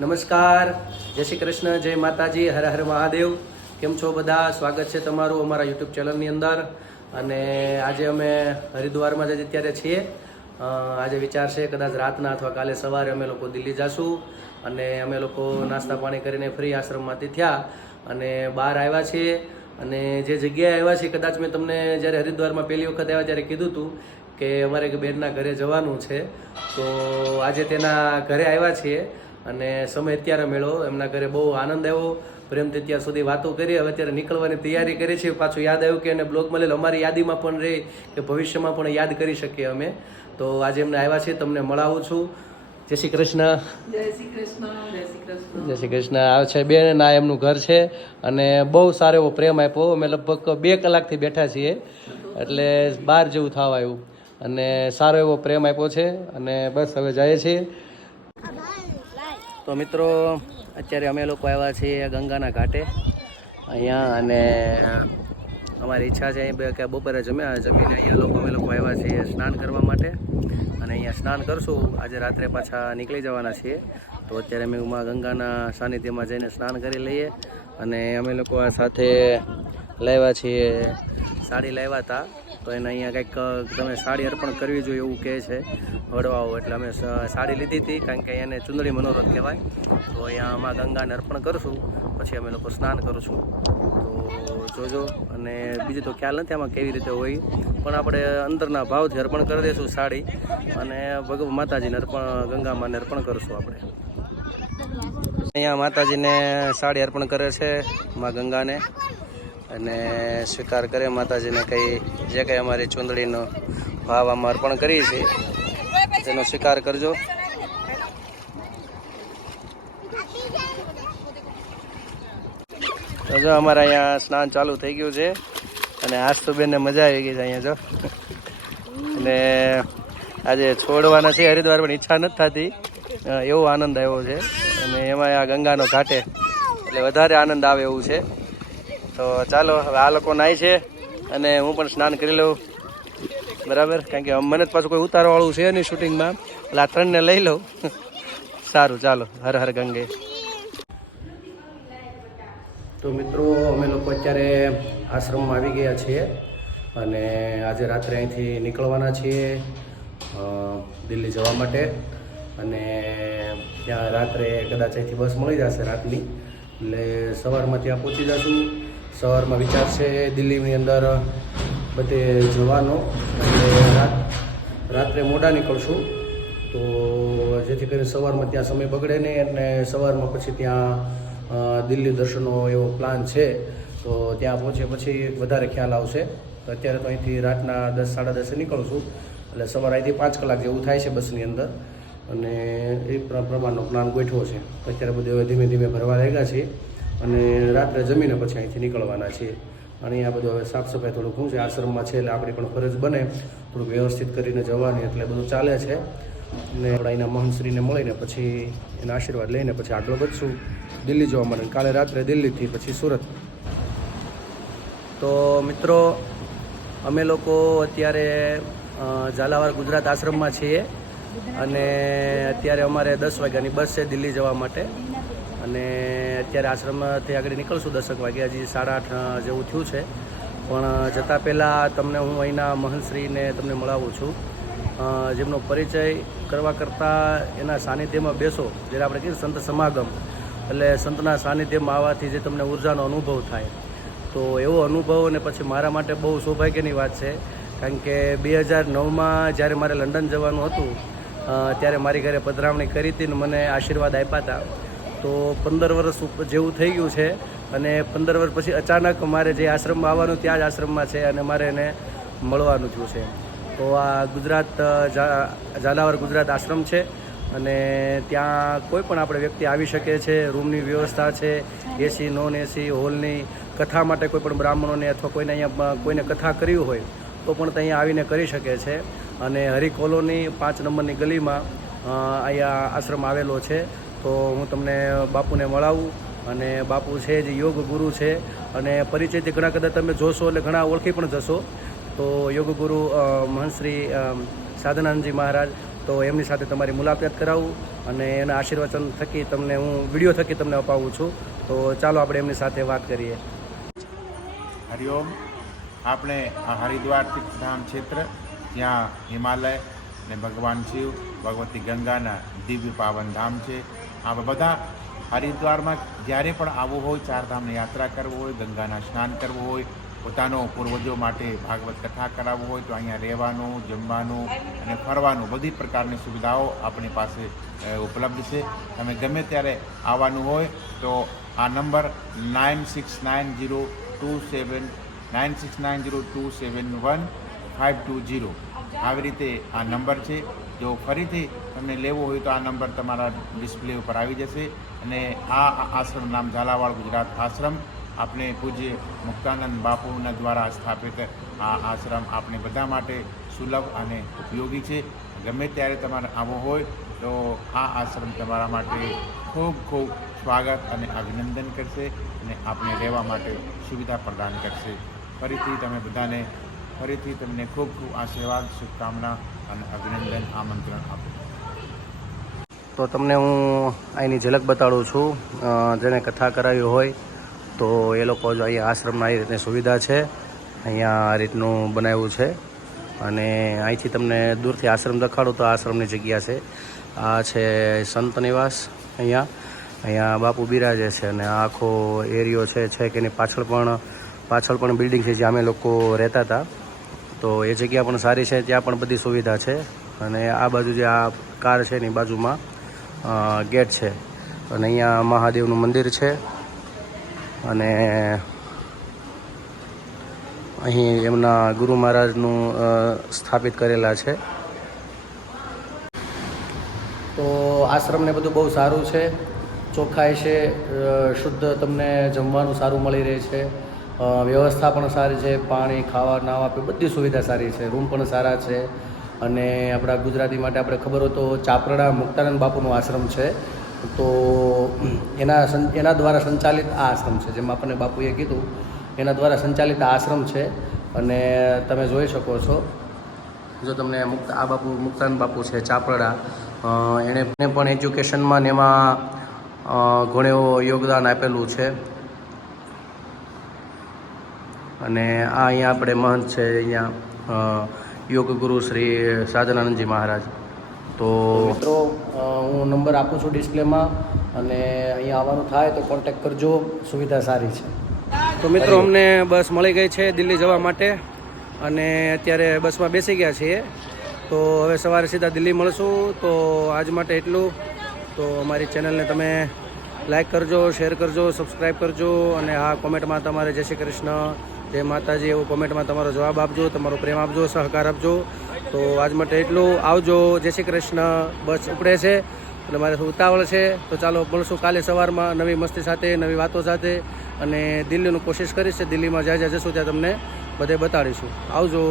નમસ્કાર, જય શ્રી કૃષ્ણ, જય માતાજી, હર હર મહાદેવ. કેમ છો બધા? સ્વાગત છે તમારું અમારા યુટ્યુબ ચેનલની અંદર. અને આજે અમે હરિદ્વારમાં જ અત્યારે છીએ. આજે વિચાર છે કદાચ રાતના અથવા કાલે સવારે અમે લોકો દિલ્હી જઈશું. અને અમે લોકો નાસ્તા પાણી કરીને ફ્રી આશ્રમમાંથી થયા અને બહાર આવ્યા છીએ. અને જે જગ્યાએ આવ્યા છીએ, કદાચ મેં તમને જ્યારે હરિદ્વારમાં પહેલી વખત આવ્યા ત્યારે કીધું હતું કે અમારે એક બેનના ઘરે જવાનું છે. તો આજે તેના ઘરે આવ્યા છીએ અને સમય અત્યારે મેળવો. એમના ઘરે બહુ આનંદ આવ્યો, પ્રેમથી અત્યાર સુધી વાતો કરી. હવે અત્યારે નીકળવાની તૈયારી કરી છે. પાછું યાદ આવ્યું કે એને બ્લોગમાં લેલો, અમારી યાદીમાં પણ રહે કે ભવિષ્યમાં પણ યાદ કરી શકીએ અમે. તો આજે એમને આવ્યા છીએ, તમને મળાવું છું. જય શ્રી કૃષ્ણ. જય શ્રી કૃષ્ણ. જય શ્રી કૃષ્ણ. જય શ્રી કૃષ્ણ. આ છે બેન, આ એમનું ઘર છે. અને બહુ સારો એવો પ્રેમ આપ્યો. અમે લગભગ 2 કલાકથી બેઠા છીએ, એટલે બહાર જેવું થવા આવ્યું. અને સારો એવો પ્રેમ આપ્યો છે. અને બસ હવે જઈએ છીએ. તો મિત્રો, અત્યારે અમે લોકો આવ્યા છીએ ગંગાના ઘાટે અહીંયા. અને અમારી ઈચ્છા છે અહીં કે બપોરે જમીને અહીંયા અમે લોકો આવ્યા છીએ સ્નાન કરવા માટે. અને અહીંયા સ્નાન કરશું. આજે રાત્રે પાછા નીકળી જવાના છીએ. તો અત્યારે અમે ગંગાના સાનિધ્યમાં જઈને સ્નાન કરી લઈએ. અને અમે લોકો આ સાથે લાવ્યા છીએ, સાડી લાવ્યા હતા. તો એને અહીંયા કંઈક તમે સાડી અર્પણ કરવી જોઈએ એવું કહે છે વડવાઓ. એટલે અમે સાડી લીધી હતી, કારણ કે એને ચુંદડી મનોરથ કહેવાય. તો અહીંયા આમાં ગંગાને અર્પણ કરશું, પછી અમે લોકો સ્નાન કરશું. તો જોજો. અને બીજું તો ખ્યાલ નથી આમાં કેવી રીતે હોય, પણ આપણે અંદરના ભાવથી અર્પણ કરી દઈશું સાડી. અને ભગવાન માતાજીને ગંગા માને અર્પણ કરશું આપણે. અહીંયા માતાજીને સાડી અર્પણ કરે છે મા ગંગાને. અને સ્વીકાર કરે માતાજીને જે કંઈ અમારી ચૂંદડીનો ભાવ આમાં અર્પણ કરીએ છીએ તેનો સ્વીકાર કરજો. તો જો અમારે અહીંયા સ્નાન ચાલુ થઈ ગયું છે. અને આજ તો બેનને મજા આવી ગઈ છે અહીંયા જો. અને આજે છોડવાના છે હરિદ્વાર, પણ ઈચ્છા નથી થતી, એવો આનંદ આવ્યો છે. અને એમાં આ ગંગાનો ઘાટે એટલે વધારે આનંદ આવે એવું છે. તો ચાલો હવે આ લોકો નાય છે અને હું પણ સ્નાન કરી લઉં, બરાબર? કારણ કે મને જ પાછું કોઈ ઉતારવાળું છે નહીં શૂટિંગમાં, એટલે આ 3ને લઈ લઉં. સારું, ચાલો. હર હર ગંગે. તો મિત્રો, અમે લોકો અત્યારે આશ્રમમાં આવી ગયા છીએ. અને આજે રાત્રે અહીંથી નીકળવાના છીએ દિલ્હી જવા માટે. અને ત્યાં રાત્રે કદાચ અહીંથી બસ મળી જશે રાતની, એટલે સવારમાં ત્યાં પહોંચી જશું. સવારમાં વિચાર છે દિલ્હીની અંદર બધે જવાનો. એટલે રાત્રે મોડા નીકળશું, તો જેથી કરીને સવારમાં ત્યાં સમય બગડે નહીં. અને સવારમાં પછી ત્યાં દિલ્હી દર્શનનો એવો પ્લાન છે. તો ત્યાં પહોંચે પછી વધારે ખ્યાલ આવશે. તો અત્યારે તો અહીંથી રાતના 10 સાડા 10 નીકળશું, એટલે સવારે અહીંથી 5 કલાક જેવું થાય છે બસની અંદર. અને એ પ્રમાણનો પ્લાન ગોઠવો છે. અત્યારે બધું હવે ધીમે ધીમે ભરવા લાગ્યા છીએ. અને રાત્રે જમીને પછી અહીંથી નીકળવાના છીએ. અને અહીંયા બધું હવે સાફ સફાઈ થોડુંક શું છે, આશ્રમમાં છે એટલે આપણી પણ ફરજ બને થોડુંક વ્યવસ્થિત કરીને જવાની, એટલે બધું ચાલે છે. અને આપણે અહીંના મહંતશ્રીને મળીને પછી એના આશીર્વાદ લઈને પછી આગળ વધશું દિલ્હી જવા માટે. કાલે રાત્રે દિલ્હીથી પછી સુરત. તો મિત્રો, અમે લોકો અત્યારે ઝાલાવાડ ગુજરાત આશ્રમમાં છીએ. અને અત્યારે અમારે 10 વાગ્યાની બસ છે દિલ્હી જવા માટે. અને અત્યારે આશ્રમથી આગળ નીકળશું 10 વાગે. હજી 8:30 જેવું થયું છે. પણ જતાં પહેલાં તમને હું અહીંના મહંતશ્રીને તમને મળાવું છું, જેમનો પરિચય કરવા કરતાં એના સાનિધ્યમાં બેસો. જ્યારે આપણે કહીએ સંત સમાગમ, એટલે સંતના સાનિધ્યમાં આવવાથી જે તમને ઉર્જાનો અનુભવ થાય, તો એવો અનુભવ. અને પછી મારા માટે બહુ સૌભાગ્યની વાત છે, કારણ કે 2009માં જ્યારે મારે લંડન જવાનું હતું ત્યારે મારી ઘરે પધરામણી કરી હતી ને મને આશીર્વાદ આપ્યા હતા. તો 15 વર્ષ જેવું થઈ ગયું છે. અને 15 વર્ષ પછી અચાનક મારે જે આશ્રમમાં આવવાનું ત્યાં જ આશ્રમમાં છે અને મારે એને મળવાનું થયું છે. તો આ ગુજરાત ઝાલાવાડ ગુજરાત આશ્રમ છે. અને ત્યાં કોઈ પણ આપણે વ્યક્તિ આવી શકે છે. રૂમની વ્યવસ્થા છે, એસી નોન એસી હોલની. કથા માટે કોઈ પણ બ્રાહ્મણોને અથવા કોઈને અહીંયા કોઈને કથા કરવી હોય તો પણ ત્યાં આવીને કરી શકે છે. અને હરી કોલોની 5 નંબરની ગલીમાં અહીંયા આશ્રમ આવેલો છે. તો હું તમને બાપુને મળાવું. અને બાપુ છે જે યોગ ગુરુ છે. અને પરિચયથી ઘણા કદાચ તમે જોશો એટલે ઘણા ઓળખી પણ જશો. તો યોગ ગુરુ મહંતશ્રી સાધનાનંદજી મહારાજ. તો એમની સાથે તમારી મુલાકાત કરાવું અને એના આશીર્વચન થકી તમને હું વિડીયો થકી તમને અપાવું છું. તો ચાલો આપણે એમની સાથે વાત કરીએ. હરિઓમ. આપણે આ હરિદ્વાર તીર્થધામ ક્ષેત્ર જ્યાં હિમાલય અને ભગવાન શિવ ભગવતી ગંગાના દિવ્ય પાવન ધામ છે. આ બધા હરિદ્વારમાં જ્યારે પણ આવવું હોય, ચારધામની યાત્રા કરવું હોય, ગંગાના સ્નાન કરવું હોય, પોતાનો પૂર્વજો માટે ભાગવત કથા કરાવવું હોય તો અહીંયા રહેવાનું, જમવાનું અને ફરવાનું બધી પ્રકારની સુવિધાઓ આપણી પાસે ઉપલબ્ધ છે. તમે ગમે ત્યારે આવવાનું હોય તો આ નંબર 9690271520 આવી રીતે આ નંબર છે. જો ફરીથી તમને લેવો હોય તો આ નંબર તમારા ડિસ્પ્લે ઉપર આવી જશે. અને આ આશ્રમ નામ ઝાલાવાડ ગુજરાત આશ્રમ આપણે પૂજ્ય મુક્તાનંદ બાપુના દ્વારા સ્થાપિત આ આશ્રમ આપણે બધા માટે સુલભ અને ઉપયોગી છે. ગમે ત્યારે તમારે આવવો હોય તો આ આશ્રમ તમારા માટે ખૂબ ખૂબ સ્વાગત અને અભિનંદન કરશે અને આપણે રહેવા માટે સુવિધા પ્રદાન કરશે. ફરીથી તમને ખૂબ ખૂબ આશીર્વાદ, શુભકામના અને અભિનંદન, આમંત્રણ આપું. તો તમને હું અહીંની ઝલક બતાડું છું. જેને કથા કરાવી હોય તો એ લોકો જો અહીંયા આશ્રમમાં આવી રીતની સુવિધા છે. અહીંયા આ રીતનું બનાવ્યું છે અને અહીંથી તમને દૂરથી આશ્રમ દેખાડું તો આશ્રમની જગ્યા છે. આ છે સંત નિવાસ. અહીંયા બાપુ બિરાજે છે અને આ આખો એરિયો છે કે એની પાછળ પણ બિલ્ડિંગ છે જ્યાં અમે લોકો રહેતા હતા. તો એ જગ્યા પણ સારી છે, ત્યાં પણ બધી સુવિધા છે. અને આ બાજુ જે આ કાર છે એની બાજુમાં ગેટ છે અને અહીંયા મહાદેવનું મંદિર છે અને અહીં એમના ગુરુ મહારાજનું સ્થાપિત કરેલા છે. તો આશ્રમને બધું બહુ સારું છે, ચોખ્ખાઈ છે, શુદ્ધ તમને જમવાનું સારું મળી રહે છે, વ્યવસ્થા પણ સારી છે, પાણી, ખાવા, નાવા પીવા બધી સુવિધા સારી છે, રૂમ પણ સારા છે. અને આપણા ગુજરાતી માટે આપણે ખબર હોય તો ચાપરડા મુક્તાનંદ બાપુનો આશ્રમ છે. તો એના દ્વારા સંચાલિત આ આશ્રમ છે. જેમ આપણને બાપુએ કીધું એના દ્વારા સંચાલિત આ આશ્રમ છે. અને તમે જોઈ શકો છો, જો તમને આ બાપુ મુક્તાનંદ બાપુ છે ચાપરડા, એણે પણ એજ્યુકેશનમાં ને એમાં ઘણું એવું યોગદાન આપેલું છે. અને આ અહીંયા આપણે મહંત છે, અહીંયા યોગ ગુરુ શ્રી સાધનાનંદજી મહારાજ. તો મિત્રો હું નંબર આપું છું ડિસ્પ્લેમાં અને અહીંયા આવવાનું થાય તો કોન્ટેક્ટ કરજો, સુવિધા સારી છે. તો મિત્રો અમને બસ મળી ગઈ છે દિલ્હી જવા માટે અને અત્યારે બસમાં બેસી ગયા છીએ. તો હવે સવારે સીધા દિલ્હી મળશું. તો આજ માટે એટલું. તો અમારી ચેનલને તમે લાઈક કરજો, શેર કરજો, સબસ્ક્રાઈબ કરજો અને આ કોમેન્ટમાં તમારે જય શ્રી કૃષ્ણ, જય માતાજી એવું કોમેન્ટમાં તમારો જવાબ આપજો, તમારો પ્રેમ આપજો, સહકાર આપજો. તો આજ માટે એટલું. આવજો. જય શ્રી કૃષ્ણ. બસ ઉપડે છે એટલે મારે ઉતાવળ છે. તો ચાલો મળશું કાલે સવારમાં નવી મસ્તી સાથે, નવી વાતો સાથે. અને દિલ્હીનું કોશિશ કરીશ, દિલ્હીમાં જ્યાં જ્યાં જશું ત્યાં તમને બધે બતાડીશું. આવજો.